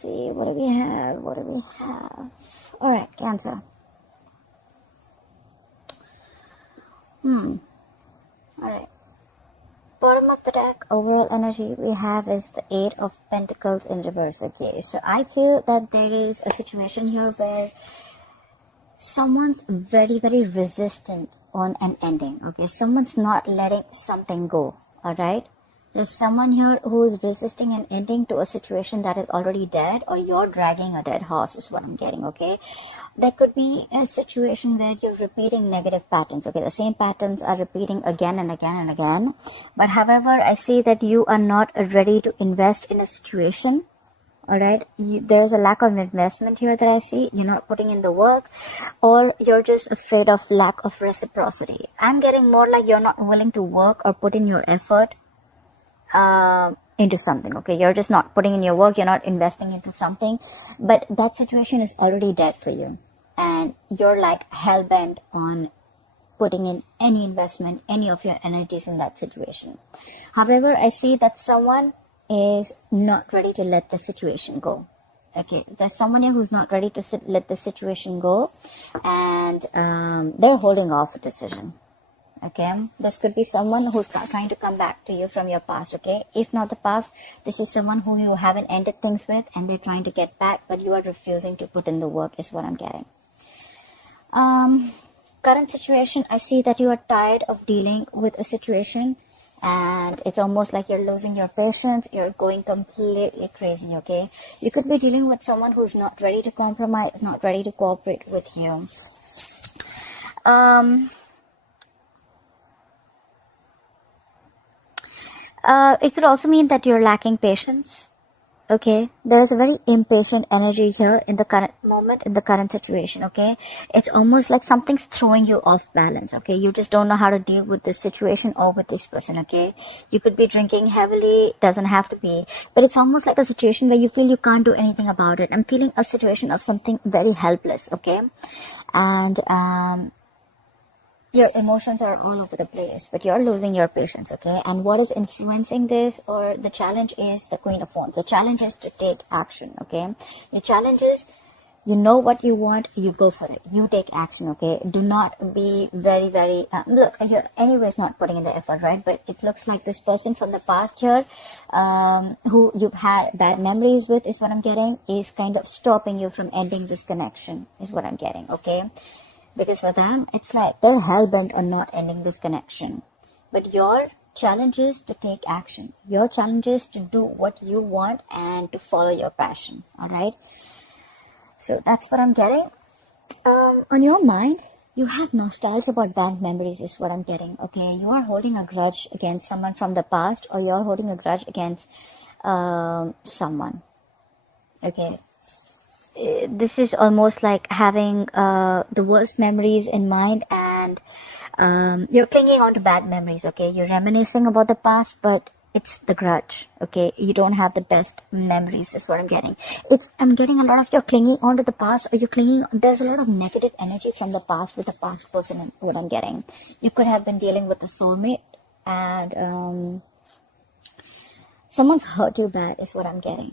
see. What do we have? All right, Cancer. All right. Bottom of the deck, overall energy we have is the Eight of Pentacles in reverse. Okay, so I feel that there is a situation here where someone's very, very resistant on an ending. Okay, someone's not letting something go. All right. There's someone here who is resisting an ending to a situation that is already dead, or you're dragging a dead horse is what I'm getting, okay? There could be a situation where you're repeating negative patterns, okay? The same patterns are repeating again and again and again. But however, I see that you are not ready to invest in a situation, all right? There's a lack of investment here that I see. You're not putting in the work, or you're just afraid of lack of reciprocity. I'm getting more like you're not willing to work or put in your effort into something, okay? You're just not putting in your work, you're not investing into something, but that situation is already dead for you, and you're like hell-bent on putting in any investment, any of your energies in that situation. However, I see that someone is not ready to let the situation go. Okay, there's someone here who's not ready to let the situation go, and they're holding off a decision. Okay, this could be someone who's trying to come back to you from your past. Okay, if not the past, this is someone who you haven't ended things with, and they're trying to get back, but you are refusing to put in the work is what I'm getting. Current situation, I see that you are tired of dealing with a situation, and it's almost like you're losing your patience. You're going completely crazy. Okay, you could be dealing with someone who's not ready to compromise, not ready to cooperate with you. It could also mean that you're lacking patience. Okay, there's a very impatient energy here in the current moment, in the current situation. Okay, it's almost like something's throwing you off balance. Okay, you just don't know how to deal with this situation or with this person. Okay, you could be drinking heavily, doesn't have to be, but it's almost like a situation where you feel you can't do anything about it. I'm feeling a situation of something very helpless. Okay, and your emotions are all over the place, but you're losing your patience, okay? And what is influencing this, or the challenge, is the Queen of Wands. The challenge is to take action, okay? Your challenge is, you know what you want, you go for it. You take action, okay? Do not be very, very... look, you're anyways not putting in the effort, right? But it looks like this person from the past here, who you've had bad memories with, is what I'm getting, is kind of stopping you from ending this connection, is what I'm getting, okay? Because for them, it's like they're hell-bent on not ending this connection. But your challenge is to take action. Your challenge is to do what you want and to follow your passion. All right? So that's what I'm getting. On your mind, you have nostalgia about bad memories is what I'm getting. Okay? You are holding a grudge against someone from the past, or you're holding a grudge against someone. Okay? This is almost like having the worst memories in mind, and you're clinging on to bad memories. Okay, you're reminiscing about the past, but it's the grudge. Okay, you don't have the best memories is what I'm getting. I'm getting a lot of you're clinging on to the past, or there's a lot of negative energy from the past with the past person, what I'm getting. You could have been dealing with a soulmate, and someone's hurt you bad is what I'm getting.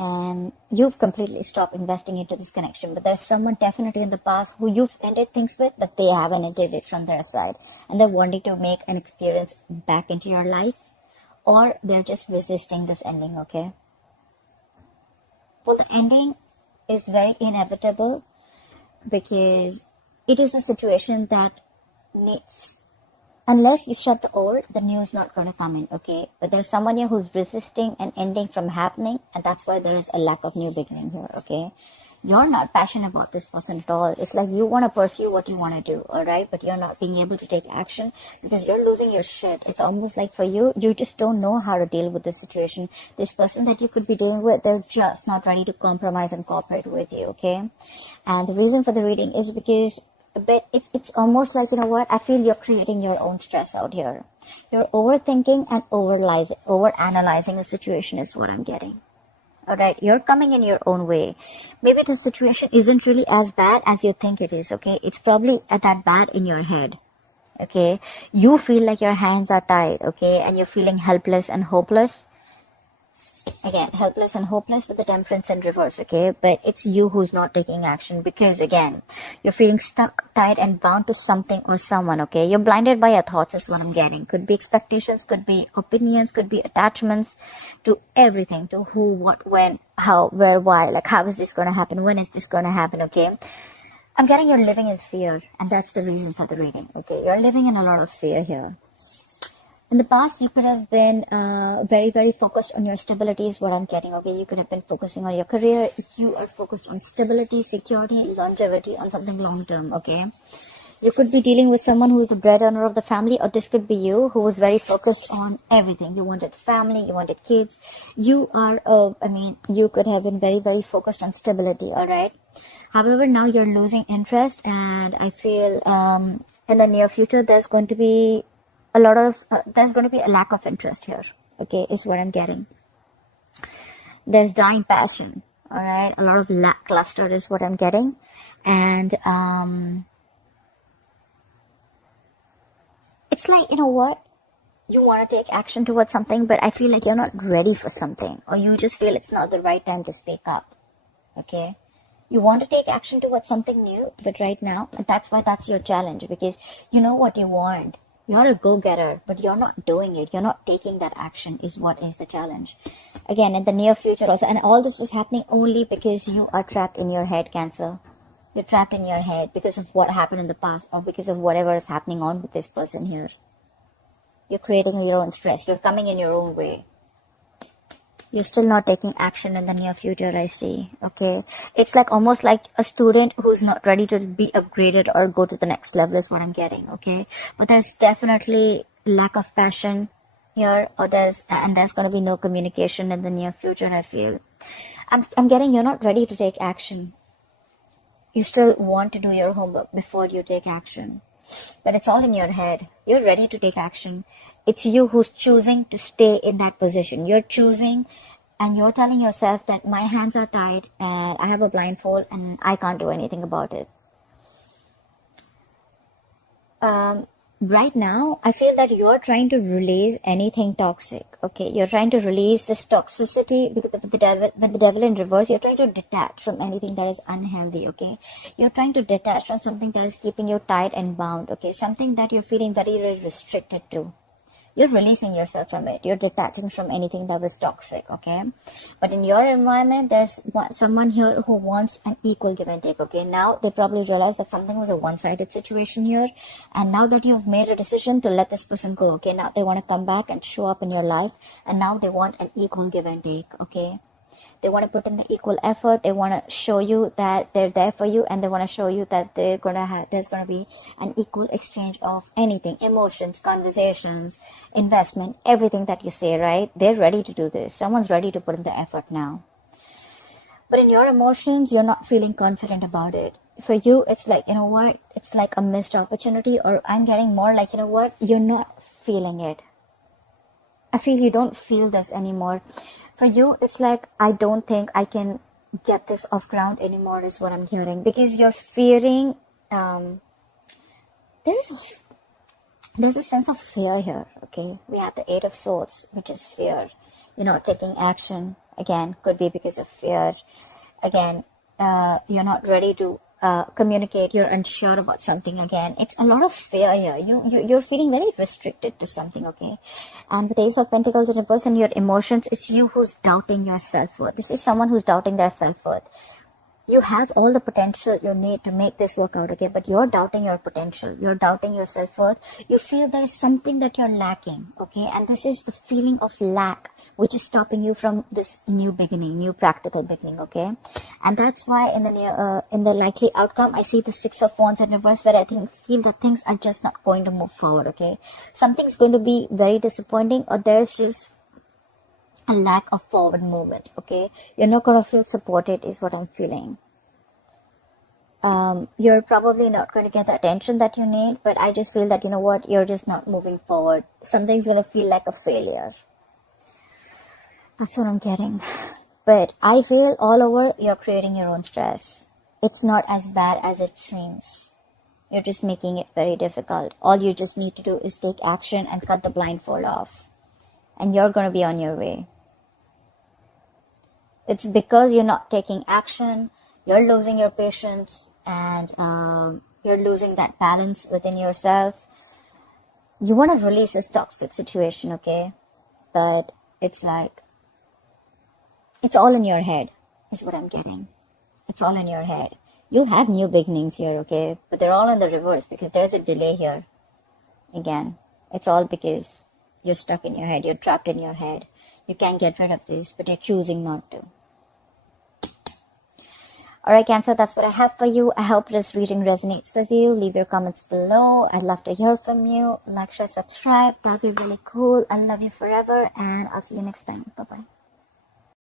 And you've completely stopped investing into this connection. But there's someone definitely in the past who you've ended things with, but they haven't ended it from their side. And they're wanting to make an experience back into your life. Or they're just resisting this ending, okay? Well, the ending is very inevitable, because it is a situation that needs... Unless you shut the old, the new is not going to come in, okay? But there's someone here who's resisting an ending from happening, and that's why there is a lack of new beginning here, okay? You're not passionate about this person at all. It's like you want to pursue what you want to do, all right? But you're not being able to take action because you're losing your shit. It's almost like for you, you just don't know how to deal with this situation. This person that you could be dealing with, they're just not ready to compromise and cooperate with you, okay? And the reason for the reading is because... but it's almost like, you know what, I feel you're creating your own stress out here. You're overthinking and over-analyzing a situation is what I'm getting. Alright, you're coming in your own way. Maybe the situation isn't really as bad as you think it is, okay? It's probably that bad in your head, okay? You feel like your hands are tied, okay? And you're feeling helpless and hopeless. Again, helpless and hopeless with the temperance in reverse, okay? But it's you who's not taking action because, again, you're feeling stuck, tied, and bound to something or someone, okay? You're blinded by your thoughts is what I'm getting. Could be expectations, could be opinions, could be attachments to everything, to who, what, when, how, where, why. Like, how is this going to happen? When is this going to happen, okay? I'm getting you're living in fear, and that's the reason for the reading, okay? You're living in a lot of fear here. In the past, you could have been very, very focused on your stability is what I'm getting, okay? You could have been focusing on your career. If you are focused on stability, security, longevity, on something long-term, okay? You could be dealing with someone who is the breadwinner of the family, or this could be you who was very focused on everything. You wanted family, you wanted kids. You are, you could have been very, very focused on stability, all right? However, now you're losing interest, and I feel in the near future, there's going to be a lack of interest here, okay, is what I'm getting. There's dying passion, all right, a lot of lackluster is what I'm getting. And it's like, you know what, you want to take action towards something, but I feel like you're not ready for something, or you just feel it's not the right time to speak up, okay? You want to take action towards something new, but right now, that's why that's your challenge, because you know what you want. You're a go-getter, but you're not doing it. You're not taking that action is what is the challenge. Again, in the near future also. And all this is happening only because you are trapped in your head, Cancer. You're trapped in your head because of what happened in the past, or because of whatever is happening on with this person here. You're creating your own stress. You're coming in your own way. You're still not taking action in the near future, I see. Okay. It's like almost like a student who's not ready to be upgraded or go to the next level is what I'm getting. Okay. But there's definitely lack of passion here, or there's going to be no communication in the near future, I feel. I'm getting you're not ready to take action. You still want to do your homework before you take action. But it's all in your head. You're ready to take action. It's you who's choosing to stay in that position. You're choosing, and you're telling yourself that my hands are tied and I have a blindfold and I can't do anything about it. Right now, I feel that you're trying to release anything toxic. Okay, you're trying to release this toxicity because with the devil in reverse. You're trying to detach from anything that is unhealthy. Okay, you're trying to detach from something that is keeping you tied and bound. Okay, something that you're feeling very restricted to. You're releasing yourself from it. You're detaching from anything that was toxic, okay? But in your environment, there's someone here who wants an equal give and take, okay? Now they probably realize that something was a one-sided situation here. And now that you've made a decision to let this person go, okay? Now they want to come back and show up in your life. And now they want an equal give and take, okay? They want to put in the equal effort. They want to show you that they're there for you, and they want to show you that there's going to be an equal exchange of anything, emotions, conversations, investment, everything that you say, right? They're ready to do this. Someone's ready to put in the effort now. But in your emotions, you're not feeling confident about it. For you, it's like, you know what? It's like a missed opportunity, or I'm getting more like, you know what? You're not feeling it. I feel you don't feel this anymore. For you, it's like, I don't think I can get this off ground anymore is what I'm hearing. Because you're fearing, there's a sense of fear here, okay? We have the Eight of Swords, which is fear. You're not taking action. Again, could be because of fear. Again, you're not ready to communicate. You're unsure about something again. It's a lot of fear here. You're feeling very restricted to something, okay? And with Ace of Pentacles in reverse and your emotions, it's you who's doubting your self-worth. This is someone who's doubting their self-worth. You have all the potential you need to make this work out, okay? But you're doubting your potential. You're doubting your self-worth. You feel there is something that you're lacking, okay? And this is the feeling of lack, which is stopping you from this new beginning, new practical beginning, okay? And that's why in the likely outcome, I see the Six of Wands in reverse, where I feel that things are just not going to move forward, okay? Something's going to be very disappointing, or there's just a lack of forward movement, okay? You're not going to feel supported is what I'm feeling. You're probably not going to get the attention that you need, but I just feel that, you know what, you're just not moving forward. Something's going to feel like a failure. That's what I'm getting. But I feel all over, you're creating your own stress. It's not as bad as it seems. You're just making it very difficult. All you just need to do is take action and cut the blindfold off. And you're going to be on your way. It's because you're not taking action, you're losing your patience, and you're losing that balance within yourself. You want to release this toxic situation, okay? But it's like, it's all in your head, is what I'm getting. It's all in your head. You'll have new beginnings here, okay? But they're all in the reverse because there's a delay here. Again, it's all because you're stuck in your head. You're trapped in your head. You can't get rid of this, but you're choosing not to. Alright, Cancer, that's what I have for you. I hope this reading resonates with you. Leave your comments below. I'd love to hear from you. Like, share, subscribe. That'd be really cool. I love you forever, and I'll see you next time. Bye-bye.